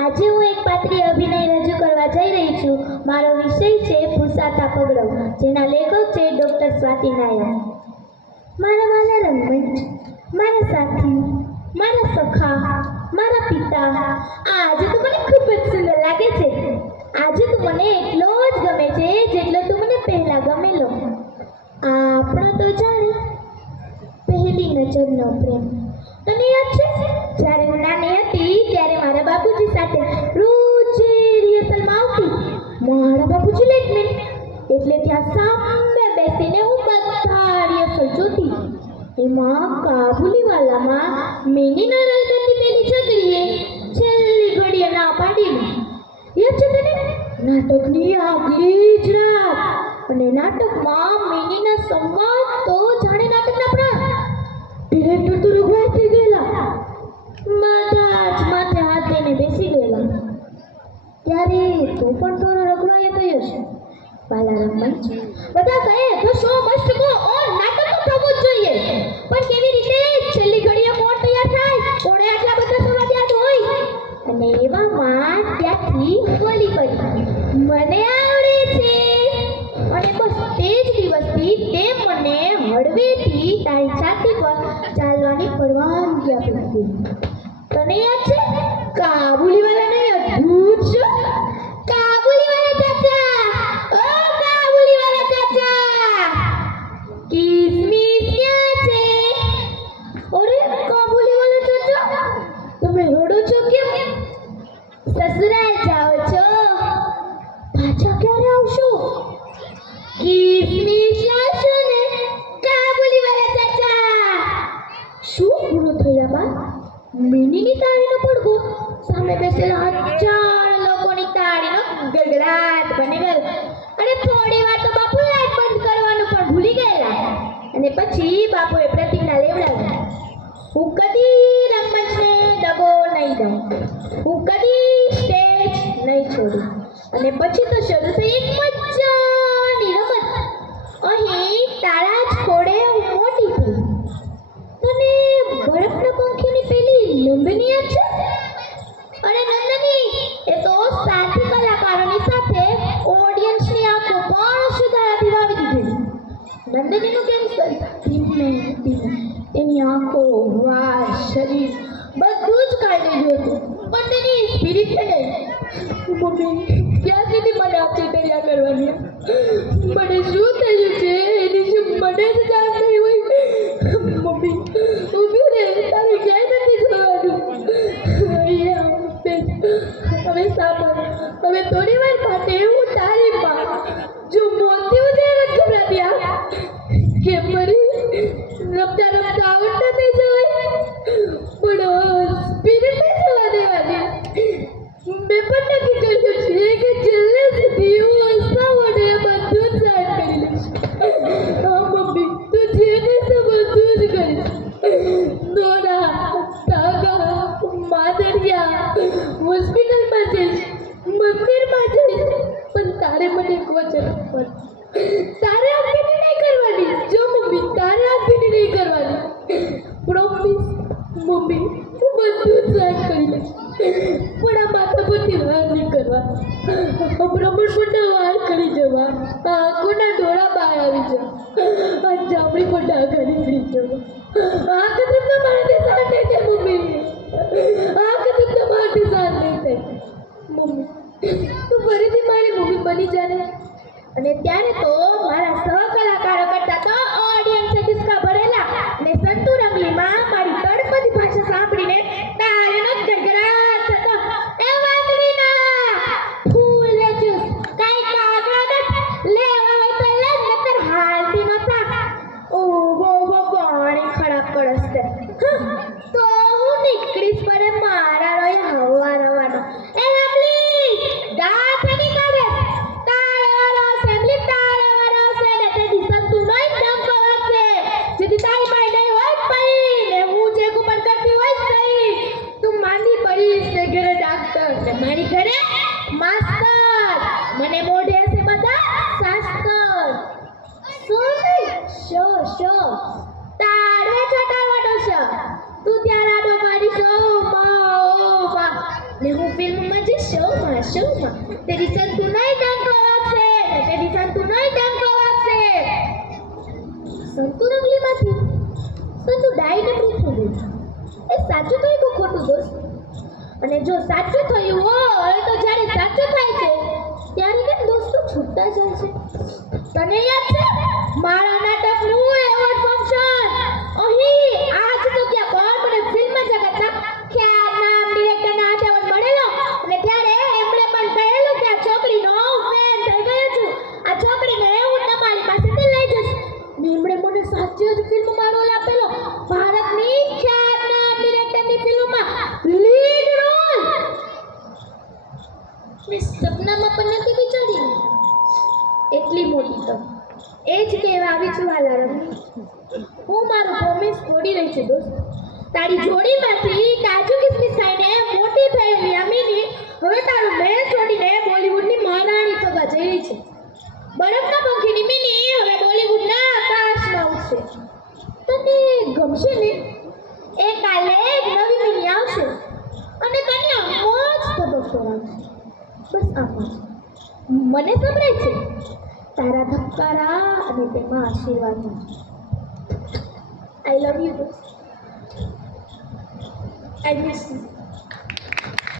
આજે હું એક પાત્રીય અભિનય રજૂ કરવા જઈ રહી છું. મારો વિષય છે ભૂસાતા પગરવ, જેના લેખક છે ડૉક્ટર સ્વાતિ નાયક. મારા વાલા રંગમંચ, મારા સાથી, મારા સખા, મારા પિતા, આજે તો મને ખૂબ જ સુંદર લાગે છે. આજે તો મને એટલો જ ગમે છે જેટલો તું મને પહેલા ગમેલો. આપણો તો જાણે પહેલી નજરનો પ્રેમ. તને યાદ છે જ્યારે હું નાની હતી ત્યારે મારા બાપુજી સાથે રોજ રિહર્સલમાં આવતી. મારા બાપુજી લેટમેન એટલે ત્યાં સામે બેસીને હું બધા રિહર્સલ જોતી. એમાં કાબુલીવાલામાં મેનીના રલગતી પેલી છોકરીએ છેલ્લી ઘડીએ ના પાડી. યાદ છે તને? નાટકની આગલી જ રાત અને નાટકમાં મેનીના સંવાદ તો જાણે નાટકના પ્રાણ. ડિરેક્ટર તો રઘવાઈ થઈ ગયેલા. બધા જ માથે હાથ દઈને બેસી ગયેલા. ત્યારે તો પણ થોડો રઘવાઈ થયો છે. વાલા રંગમંચ, બધા કહે તો શો મસ્ટ ગો ઓન, નાટક તો થવું જ જોઈએ. પણ કેવી રીતે? છેલ્લી ઘડીએ કોણ તૈયાર થાય? કોણે આટલા બધા સંવાદ યાદ હોય? અને એવામાં ત્યાંથી બોલી પડી, મને આવડે છે. અને બસ તે જ દિવસથી તે મને હળવેથી તારી છાતી પર ચાલવાની પરવાનગી આપી દીધી. તને યાદ છે કાબુલીવાલાને અદ્ભુત શો? કાબુલીવાલા ચાચા, ઓ કાબુલીવાલા ચાચા, કિસમિસ ક્યાં છે? અરે કાબુલીવાલા ચાચા, તમે રડો છો કેમ? સસુરાલ જાઓ છો? પાછા ક્યારે આવશો? કિસમિસ લાવશો ને કાબુલીવાલા ચાચા? શું પૂરું થયા બાદ મિનીની તાળીનો પડઘો સામે બેસેલા હજાર લોકોની તાળીનો ગડગડાટ બની ગયો. અને થોડી વાર તો બાપુ લાઈટ બંધ કરવાનું પણ ભૂલી ગયેલા. અને પછી બાપુએ પ્રતિજ્ઞા લેવડાવી, હું કદી રંગમંચને દગો નહીં દઉં, હું કદી સ્ટેજ નહીં છોડું. અને પછી તો શરૂ થઈ એક મજાની રમત. અહીં તારા જ ખોડે હું મોટી થઈ. તને બરફના પંખીની પેલી નંદની યાદ છે? અરે નંદની, એ તો સાથી કલાકારોની સાથે ઓડિયન્સની આંખો પણ સુધારાથી વાવી દીધી. નંદનીનું કેમ ધીમે ધીમે એની આંખો, વાળ, શરીર બધું જ કાઢી ગયું હતું. પણ તેની સ્પિરિટ નહીં. મમ્મી, ક્યાં સુધી મને આપતી તૈયાર કરવાની? મને શું થયું છે એની શું મને જ જાણ થઈ હોય? મમ્મી, ઊભી રહે, તારે ક્યાંય નથી જવાનું. હવે સાંભળ, હવે થોડી વાર માટે હું તારી માં. જો મોતી ઉજારે ગભરાતી કે ફરી રમતા રમતા આવડતા થઈ જવાય, પણ સ્પિરિટ નહીં જવા દેવાની. મેં પણ નક્કી કર્યું છે કે છેલ્લે સુધી હું હસતા વડે બધું જ સહન કરી લઈશ. હા મમ્મી, તું જે કહેશે બધું જ કરીશ. દોરા, ધાગા, માદરિયા, હોસ્પિટલમાં જઈશ, મંદિરમાં જઈશ, પણ તારે મને એક વચન આપવાનું. તારે આપીને નહીં કરવાની. જો મમ્મી, તારે આપીને નહીં કરવાની. પ્રોમિસ મમ્મી, હું બધું જ સહન કરી લઈશ. પણ આ માથા પરથી વાર નહીં કરવા. ભ્રમણ પટ્ટા વાર કરી જવા, આંખોના ડોળા બહાર આવી જવા, આ ચામડી પર ડાઘા નીકળી જવા. આ કદમ તમારાથી સહન નહીં થાય મમ્મી. આ કદમ તમારાથી સહન નહીં થાય. મમ્મી, તું ફરીથી મારી મમ્મી બની જાને. અને ત્યારે તો મારા સહકલાકારો કરતા તો ઓડિયન્સે ડિસ્કા ભરેલા. અને સંતુ રંગલીમાં મારી તળપદી ભાષા સાંભળીને તાળીનો ગડગડાટ થતો. એ વાંદરીના ફૂલ વેચુસ, કાંઈ કાગડા લેવા હોય તો લે, નતર હાલતી નતા. ઓહો પાણી ખરાબ પડશે. તો હું નીકળીશ પડે મારા રોય હવા રવાનો. એ લવલી, દાંત નહીં કાઢે. તાળેવાળો અસેમ્બલી, તાળેવાળો હશે ને તેથી સંતુનો એક ડંકો વાગશે. જેથી તારી પાસે નહીં હોય પડી ને હું જે કુપન કરતી હોય કઈ તું માંદી પડીશ ને ઘરે ડાક્ટર ને મારી ઘરે માસ્ટર. મને મોઢે હશે બધા શાસ્ત્ર. શું નહીં? શો તારે છટાવવાનો છે. તું ત્યાં રાડો મારી શો માં. ને હું ફિલ્મમાં જે શોમાં તેરી સંતુ નહીં ડંકો વાગશે તેરી સંતુ નહીં ડંકો વાગશે. સંતુ રંગલીમાંથી સંતુ ડાયને મૃત્યુ થઈ ગયું. એ સાચું થયું કે ખોટું દોસ્ત? અને જો સાચું થયું હોય તો જ્યારે સાચું થાય છે ત્યારે કેમ દોસ્તો છૂટતા જાય છે? તને યાદ છે મારા નાટકનું એવોર્ડ ફંક્શન? અહીં આજ તો ક્યાં કોણ મને ફિલ્મ જગતના ખ્યાતનામ ડિરેક્ટરના હાથે એવોર્ડ મળેલો અને ત્યારે એમણે પણ કહેલું કે આ છોકરીનો ફેન થઈ ગયો છું, આ છોકરીને હું તમારી પાસેથી લઈ જઈશ. ને એમણે મને સાચી જ ફિલ્મમાં રોલ આપેલો, ભારતની ખ્યાતનામ ડિરેક્ટરની ફિલ્મમાં લીડ રોલ. મેં સપનામાં પણ નથી વિચારી એટલી મોટી તો એ જ કહેવા આવી છું હાલારમ. હું મારું પ્રોમિસ તોડી રહી છું દોસ્ત. તારી જોડીમાંથી કાજુ કિસમિસ ખાઈને મોટી થયેલી અમીની હવે તારું મેળ છોડીને બોલિવૂડની મહારાણી થવા જઈ રહી છે. બરફના પંખીની મિની હવે બોલિવૂડના આકાશમાં ઉડશે. તને ગમશે ને? એ કાલે એક નવી મિની આવશે અને તને આમ જ ધબકતો રાખશે. બસ આમ જ મને સંભળાય છે તારા ધબકારા અને તેમાં આશીર્વાદ. આઈ લવ યુ દોસ્ત. I miss you.